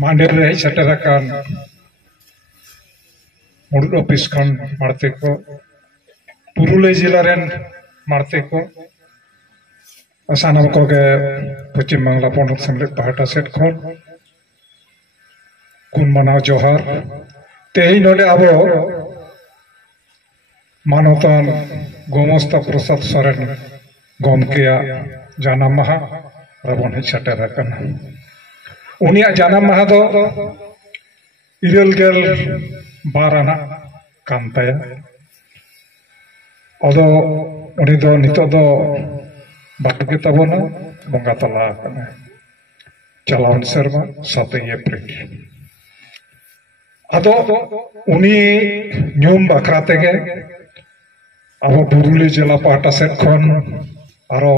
मांडेर रे सेटराकान मुरुड ऑफिस खन मारते को पुरुलिया जिला रेन मारते को सानाम को के पश्चिम बांग्ला पनत सेमलेद पाहटा सेट खन गुण मानाव जोहार तेही नोडे आबो मानवतान गोमस्ता प्रसाद सोरेन गमकेया जानाम माहा रबन हेज सेटराकान उनिया जानाम माहा दो इरल गेल बाराना कांताया अदो उनी दो नितो दो बाटुके ताबोना बंगा तला कना चलावन सर्मा 7 एप्रिल अदो उनी न्यूम बखरा तेगे अब पुरुलिया जिला पाटा सेट खन आरो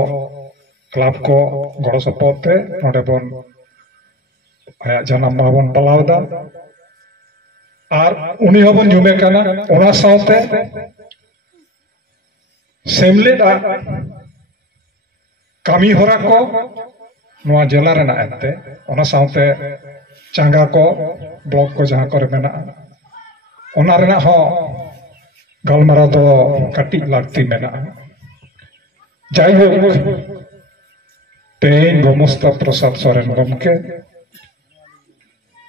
क्लब को गड़ो सपोते नोडे बन आया जानाम माहा बन पलावदा और उनी हबन जुमे काना ओना साउते सेमलेद कामी होरा को नोआ जिला रेना एते ओना साउते चांगा को ब्लॉक को जहां करे मेना ओना रेना हो गलमारा दो कटी लागती मेना जाई हो तेन गोमस्ता प्रसाद सोरेन गमके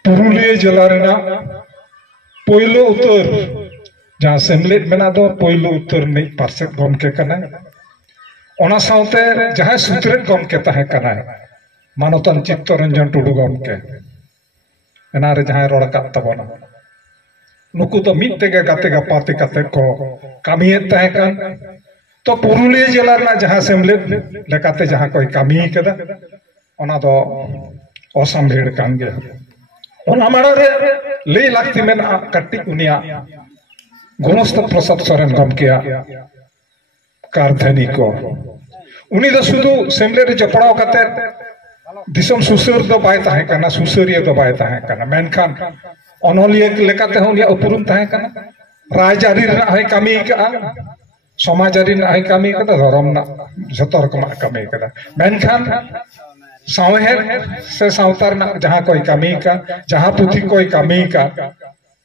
पुरुलिया जिला रेना पहिलो उत्तर जहाँ सेमलेद मेना दो पहिलो उत्तर नहीं पार्सेट गमके कना ओना साउते जहाँ सुतरेट गमके ताहे कना मानवतान चित्तरंजन टुडू गमके एना रे जहाँ रोड़ कात तबोना नुकु तो मिद तेगे गाते गापाते काते को कामिये ताहे कान तो पुरुलिया जिला ना जहाँ सेमलेद लेकाते जहाँ कोई कामी कदा ओना दो असंभेड़ कान गे ओना माड़ा रे ले लागती मेन कट्टी उनिया गोमस्ता प्रसाद सोरेन गमकेया कारधनी को उनी दो सुदु सेमले रे जपड़ाव काते दिसम सुसर दो बाय ताहे काना सुसरिया दो बाय ताहे काना मेनखान अनोलिया लेकाते हो उनिया उपरुम ताहे काना राजआरी रे हाय कामी का समाजारी रे हाय कामी का धर्म ना जतो रकम कामी का मेनखान सावहेर से सावतार ना जहाँ कोई कमी का जहाँ पुथी कोई कमी का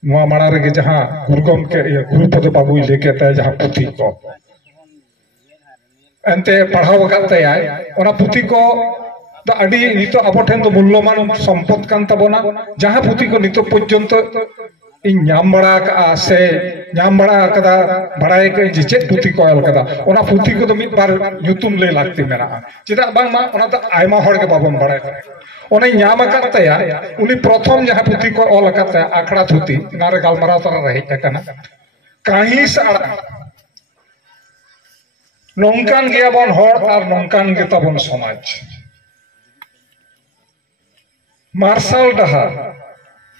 नुआ माड़ा रे जहाँ गुरुगम के गुरुपद बाबू लेके ता जहाँ पुथी को एंते पढ़ाव करते आय ओना पुथी को तो अडी नितो अब ठेन तो मूल्यमान सम्पद कान ताबोना जहाँ पुथी को नितो पर्यंत इन नाम बड़ा का से नाम बड़ा कदा बड़ाई के जिचे पुथी को अल कदा ओना पुथी को तो मिद बार युतुम ले लागती मेना चिदा बांग मा ओना तो आयमा हड़ के बाबम बड़ाई ओना नाम करतेया उनी प्रथम जहाँ पुथी को अल करते आखड़ा थुती नारे गालमाराव तरा रहे कना काही साड़ा नोंकान गया बन हड़ और नोंकान के तबन समाज मार्शल डहार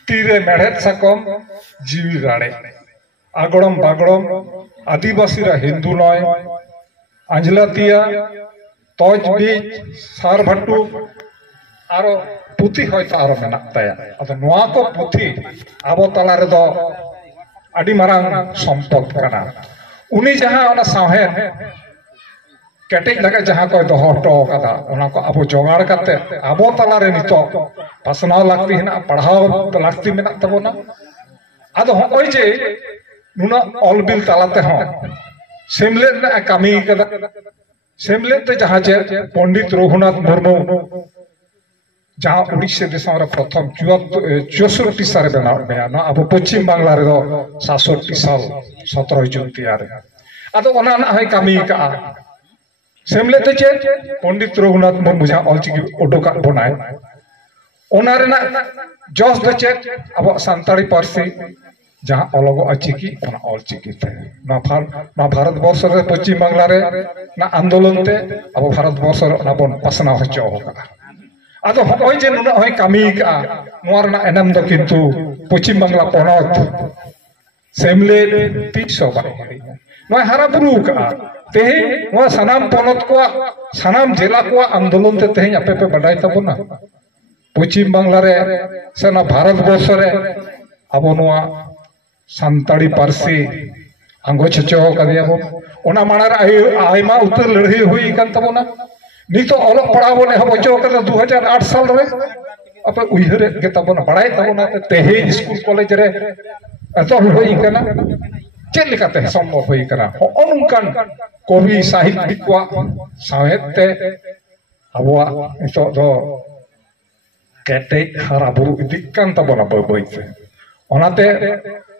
तीरे मेढ़ेद साकम जीवी राड़े आगड़म बागड़म आदिवासी हिंदू नय आंजलातिया तज बीज सार भाटू आरो पुथी हयतो आरो मेनाक ताया अदो नोआ को पुथी आबो तला रे दो आडी मारांग सम्पद काना उनी जहां ओना साहेर केटेज लगा जहाँ को दोहो हटो कदा ओना को अब जोगाड़ करते अब तला रे नितो पासनाव लागती है ना पढ़ाव लागती मेना तबोना आदो होय जे नुना ऑलबिल तलाते हो सेमलेद ना कामी कदा सेमलेद ते जहाँ जे पंडित रघुनाथ मुर्मू जहाँ उड़ीसा देशम रे प्रथम 64 साल बनाव गया ना अब पश्चिम बांग्ला रे दो 67 साल 17 जून तियार आदो ओना ना है कामी का सेमले ते चे पंडित रघुनाथ मुर्मू जहाँ अलचिकी उडोका बनाए ओना रेना जस दो चे अब सान्ताड़ी पार्सी जहाँ अलग अचिकी ओना अलचिकी थे ना भारत वर्ष रे पश्चिम बांग्ला रे ना आंदोलन ते अब भारत वर्ष रे ना बन पासना हचो होगा आदो होय जे नुना होय कामी का नोआ रेना एनाम दो किंतु पश्चिम बांग्ला पनत सेमले 300 बाय नोआ हारा बुरु का तेहे नोआ सनाम पनत को सनाम जिला को आंदोलन ते तेहे आपे पे बडाय तबना पश्चिम बांग्ला रे सेना भारत वर्ष रे अब नोआ सान्ताड़ी पार्सी आंगो छचो कदिया बो ओना माना रे आयमा उतर लड़ाई हुई कान तबना नितो अलग पढ़ाव ने हम बचो कर 2008 साल रे apa uihre ke tabona badai tabona tehe school college re atol hoi kana chet lekate sombho hoi kana onunkan kobi sahittik ko sahete abwa ito do kete haraburu idikkan tabona boite onate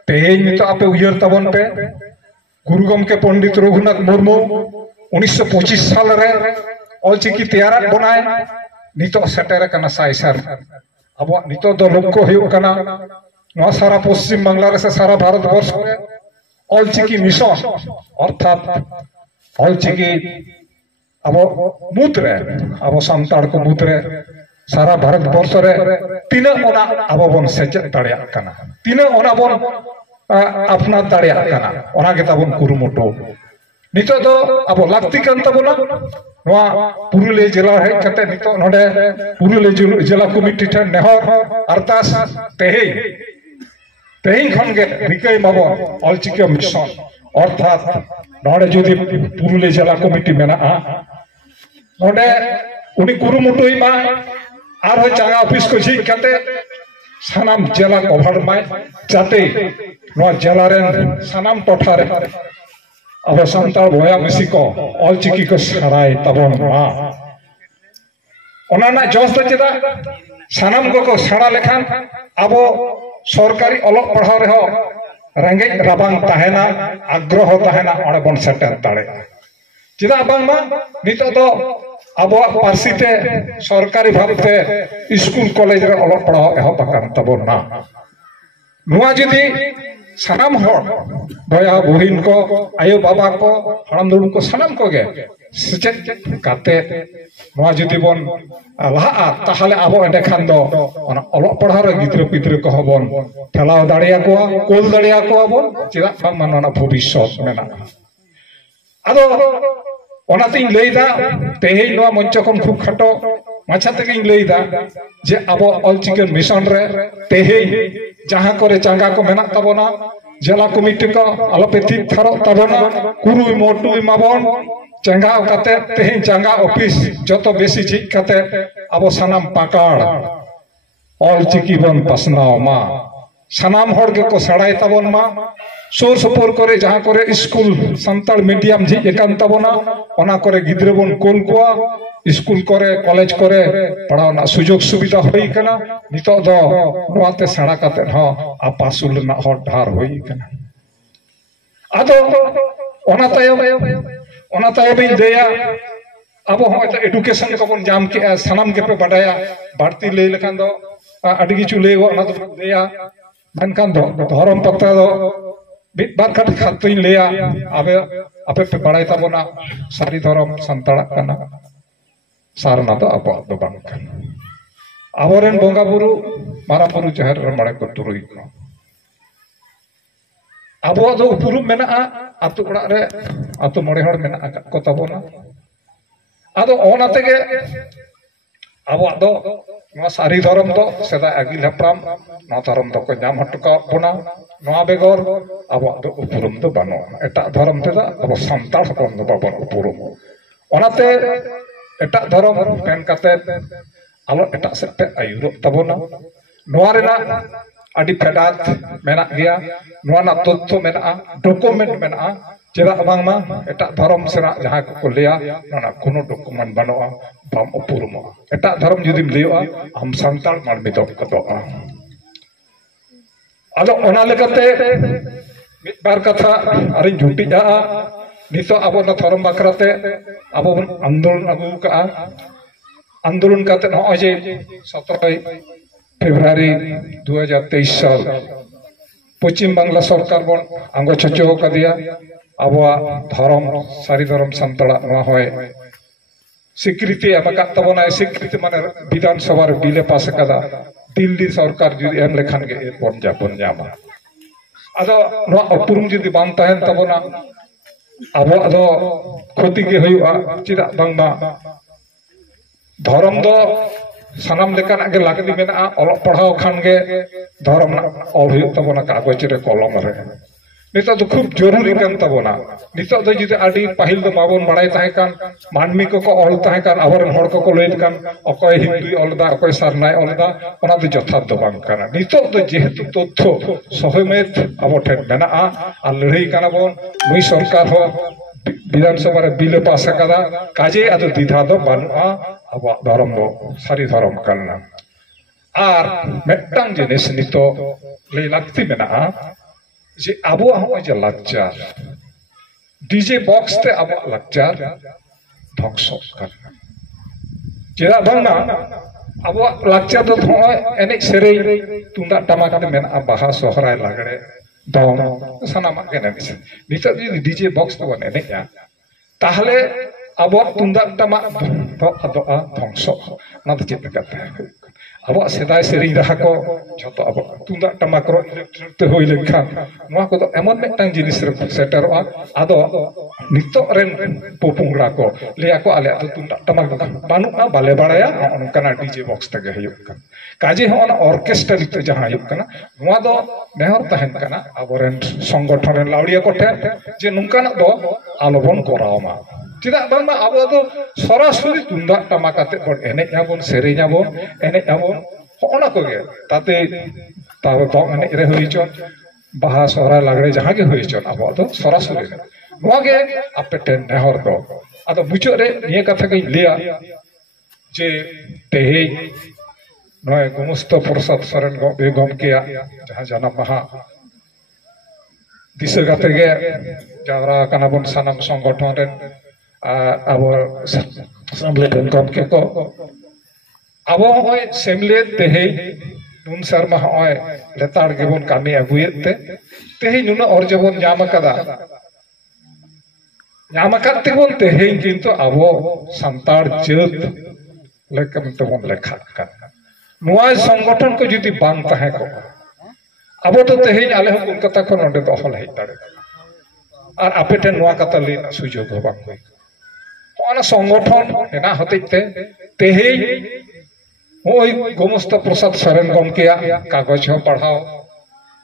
tehe nito ape uihar tabon pe Guru Gomke Pandit Raghunath Murmu 1925 साल रे ऑलचिकी तैयार बनाए नितो shutter कना साइसर अब नितो दो लक्ष्य हुई कना नवा सारा पश्चिम बांग्ला रे से सारा भारत वर्ष रे ऑलचिकी मिशन अर्थात ऑलचिकी अब मुद्रे अब संताड़ को मुद्रे सारा भारत वर्ष रे तीन ओना अब बन सेचेत दाड़िया कना तीन ओना बन अपना दाड़िया कना ओना के ताबन कुरुमुटो नितो दो अब लाक्ति कान ताबोना नवा पुरुलिया जिला है कते नितो नोडे पुरुलिया जिला कमिटी ठन नेहर अरदास तेही खन गे रिकई माबो ऑलचिकी मिशन अर्थात नोडे जुदी पुरुलिया जिला कमिटी मेना नोडे उनी कुरुमुटोई मा आर हो चांगा ऑफिस को झिक कते सानाम जिला कभार माय जाते नवा जिला रे सानाम टोठा रे अब संताल बोया मिसी को ऑलचिकी को सराय तबन मा ओना ना जोस तो चेदा सानाम को सड़ा लेखान अब सरकारी अलग पढ़ाव रे हो रंगे राबांग ताहेना आग्रह ताहेना ओने बन सेटर दाड़े चेदा बांग मा नितो दो अब पार्सीते सरकारी भावते स्कूल कॉलेज रे अलग पढ़ाव एहो बकान तबन ना नुआ जदी सानाम हर बया बहिन को आयो बाबा को हड़म दुड़ुम को सानाम को गे सेचेत काते नवा जदी बन लाहा ताहले आबो एंडे खान दो ओना अलग पढ़ा रे गिद्र पिद्र को हबन ठेलाव दाड़िया को कोल दाड़िया को बन चिदा बांग मानना भविष्यत मेना आदो ओनातिन लैदा तेहे नवा मंच कोन खूब खाटो माछा तेगिन लैदा जे आबो ऑलचिकी मिशन रे तेहे जहां करे चांगा को मेना तबोना जिला कमिटी को आलोपे ठीक थारो तबोना कुरुई मोटुई माबन चांगा काते तेहे चांगा ऑफिस जतो बेसी झिक काते आबो सानाम पाकाड़ ऑलचिकी बन पसनाव मा सानाम हर के को सड़ाई तबन मा सुर सुपुर करे जहां करे स्कूल संताल मीडियम झिक एकान तबोना ओना करे गिद्रे बन कोल कोआ स्कूल करे कॉलेज करे पढ़ावना सुजोग सुविधा होई कना नितो दो नवाते सड़ा काते ह आपासुल ना हर ढार होई कना आदो ओना तायम इन देया अब हो एजुकेशन को बन जाम के सनाम के पे बडाया बाड़ती ले लेखान दो अडी किछु ले गो ओना दो देया मनकान दो धर्म पत्र दो बिट बार खट खतइन लेया आबे आपे पे बडाय ताबोना सारी धर्म संताड़ा कना सारना तो अब दो बांग आवरेन बोंगा बुरु मारा बुरु जहर मड़े को तुरुई को अब दो उपुरु मेना आतु ओड़ा रे आतु मड़े हड़ मेना को तबोना आदो ओना तेगे अब दो नवा सारी धर्म दो सेदा आगिल हप्राम नवा धर्म दो को नाम हटका बोना नवा बेगोर अब दो उपुरुम दो बानो एटा धर्म तेदा अब संताल हपन दो बाबन उपुरुम ओनाते एटा धर्म पेन काते आलो एटा सेते आयुरो तबोना नोआ रेना आदि फेडात मेना गया नोआ ना तथ्य मेना डॉक्यूमेंट मेना चेदा बांगमा एटा धर्म सेना जहां को लेया ना कोनो डॉक्यूमेंट बनोआ बाम उपुरुमो एटा धर्म जुदिम लेयोआ हम संताल मानमी दो कदोआ आलो ओना लेकाते मिद बार कथा अरि झुटिजा नितो अब धर्म बाखराते अब आंदोलन अगू का आंदोलन काते नय जे 17 फेब्रुआरी 2023 साल पश्चिम बांग्ला सरकार बन आंगो छचो का दिया अब धर्म सारी धर्म संतड़ा होय स्वीकृति तबना स्वीकृति माने विधानसभा बिले पास कदा दिल्ली सरकार जुदी एम लेखान गे बन जामा आदो नो उपुरुम जुदी बांग तहन तबना अब क्षति के हुआ चेदा बांगमा धर्म दो सानाम लेकाना गे लागदी मेना अल पढ़ाव खान गे धर्म ना ऑल हुई तबना कागज रे कलम रे नितो तो खूब जरूरी कान तबोना नितो तो जुदि आदि पाहिल तो बाबन बड़ाई ताहे कान मानमी को ऑल ताहे कान आबरन हड़ को लैद कान अकय हिंदुई ऑलदा अकय सारनाय ऑलदा ओना तो जथात दो बांग काना नितो तो जेहेतु तथ्य सहमेत आबो ठेन मेना आ लड़ाई काना बोन मुई सरकार हो विधानसभा रे बिल पास कदा काजे आदो दिधा दो बानुआ आबो धर्म दो सारी धर्म काना आर मेट्टांग जिनिस नितो ले लागती मेना जे आबो हम जे लाचार डीजे बॉक्स ते आबो लाचार ध्वंस करना चेदा बांगा आबो लाचार तो एने सेरे तुंदा टमाक ते मेना बाहा सोहराय लागड़े दौन सानामा गेने नितो डीजे बॉक्स तो एने या ताहले आबो तुंदा टमाक तो आदो ध्वंस ना तो चेत करते अब सेदाय सेरी रहा को जो अब तुंदा टमाक ते होई लेखा नोआ को तो एमन मेटांग जिनिस रे सेटरवा आदो नितो रेन पोपुंगड़ा को लेया को आले तो तुंदा टमाक बानुआ बाले बाड़ाया अनकना डीजे बॉक्स तगे हयुक कन काजे होना ऑर्केस्ट्रा नितो जहां हयुक कना नोआ दो नेहर तहन कना आबोरेन संगठन रेन लाउडिया को ठे जे नुंकाना दो आलोबन करावमा चिदा बांगा आबो तो सरासरि तुंदा टमाक आते बड़ एने याबोन सेरे याबोन एने याबोन होना को गे ताते ताव तो एने रे होई चोन बाहा सोहरा लागड़े जहां गे होई चोन आबो तो सरासरि नोआ गे आपे टेन नेहर दो आदो बुचो रे निये कथा के लिया जे तेहे नय गुमस्त प्रसाद सरन गमकेया जहां जन्म माहा दिसे गाते गे जावरा काना बोन सानाम संगठन रे आबो सेमलेट गमके को आबो होय सेमलेट तेहे नुन शर्मा होय लेताड़ गेबोन कामी अगुयते तेहे नुन अर्जबोन ᱧᱟᱢᱟᱠᱟᱫ ᱛᱮᱵᱚᱱ ᱛᱮᱦᱮᱧ ᱠᱤᱱᱛᱩ ᱟᱵᱚ ᱥᱟᱱᱛᱟᱲ ᱡᱟᱹᱛ ᱞᱮᱠᱟ ᱛᱮᱵᱚᱱ ᱞᱮᱠᱷᱟᱜ ᱠᱟᱱᱟ ᱱᱚᱣᱟ ᱥᱚᱝᱜᱚᱴᱷᱚᱱ ᱠᱚ ᱡᱩᱫᱤ ᱵᱟᱝ ᱛᱟᱦᱮᱸ ᱠᱚᱜᱼᱟ ᱟᱵᱚ ᱫᱚ ᱛᱮᱦᱮᱧ ᱟᱞᱮ ᱦᱚᱸ ᱠᱳᱞᱠᱟᱛᱟ ᱠᱷᱚᱱ ᱱᱚᱰᱮ ᱫᱚ ᱚᱦᱚᱞᱮ ᱦᱮᱡ ᱫᱟᱲᱮ ᱠᱚᱜᱼᱟ ᱟᱨ ᱟᱯᱮ ᱴᱷᱮᱱ ᱱᱚᱣᱟ ᱠᱟᱛᱷᱟ ᱞᱟᱹᱭ ᱨᱮᱱᱟᱜ ᱥᱩᱡᱳᱜᱽ ᱦᱚᱸ ᱵᱟᱝ ᱦᱩᱭ ᱠᱚᱜᱼᱟ ᱚᱱᱟ ᱥᱚᱝᱜᱚᱴᱷᱚᱱ ᱦᱮᱱᱟᱜ ᱦᱚᱛᱮᱡ ᱛᱮ ᱛᱮᱦᱮᱧ ওই গোমস্ত প্রসাদ সরেন গমকেয়াগ কাগজ হো পড়াও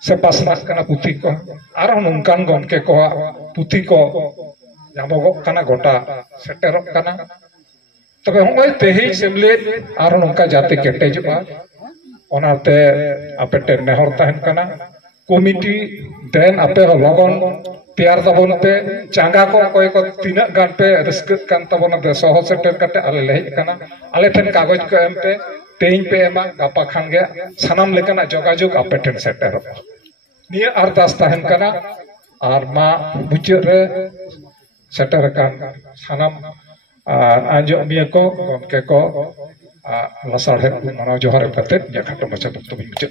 সে পাসনাক কানা পুঁথি কো আর নংকান গমকে কো পুঁথি কো ᱧᱟᱢᱚᱜᱚᱜ ᱠᱟᱱᱟ ᱜᱚᱴᱟ ᱥᱮᱴᱮᱨᱚᱜ ᱠᱟᱱᱟ ᱛᱚᱵᱮ ᱦᱚᱸᱜᱼᱚᱭ ᱛᱮᱦᱮᱧ ᱥᱮᱢᱞᱮᱫ ᱟᱨ ᱱᱚᱝᱠᱟ ᱡᱟᱛᱮ ᱠᱮᱴᱮᱡᱚᱜᱼᱟ ᱚᱱᱟᱛᱮ ᱟᱯᱮ ᱴᱷᱮᱱ ᱱᱮᱦᱚᱨ ᱛᱟᱦᱮᱱ ᱠᱟᱱᱟ ᱠᱚᱢᱤᱴᱤ ᱫᱮᱱ ᱟᱯᱮ ᱦᱚᱸ ᱞᱚᱜᱚᱱ ᱛᱮᱭᱟᱨ ᱛᱟᱵᱚᱱ ᱯᱮ ᱪᱟᱸᱜᱟ ᱠᱚ ᱚᱠᱚᱭ ᱠᱚ ᱛᱤᱱᱟᱹᱜ ᱜᱟᱱ ᱯᱮ ᱨᱟᱹᱥᱠᱟᱹᱜ ᱠᱟᱱ ᱛᱟᱵᱚᱱᱟ ᱥᱚᱦᱚ ᱥᱮᱴᱮᱨ ᱠᱟᱛᱮ ᱟᱞᱮ ᱞᱮ ᱦᱮᱡ ᱠᱟᱱᱟ ᱟᱞᱮ ᱴᱷᱮᱱ ᱠᱟᱜᱚᱡᱽ ᱠᱚ ᱮᱢ ᱯᱮ तेईन पे एमा गापा खान गया सनाम लेकना जोगाजोग आपे ठेन सेटर निया अरदास तहन कना आर मा मुचाद रे सेटर कान सनाम आंजो मिया को गमके को लसाड़े मनाव जोहार कते या खटो मचा तो मुचाद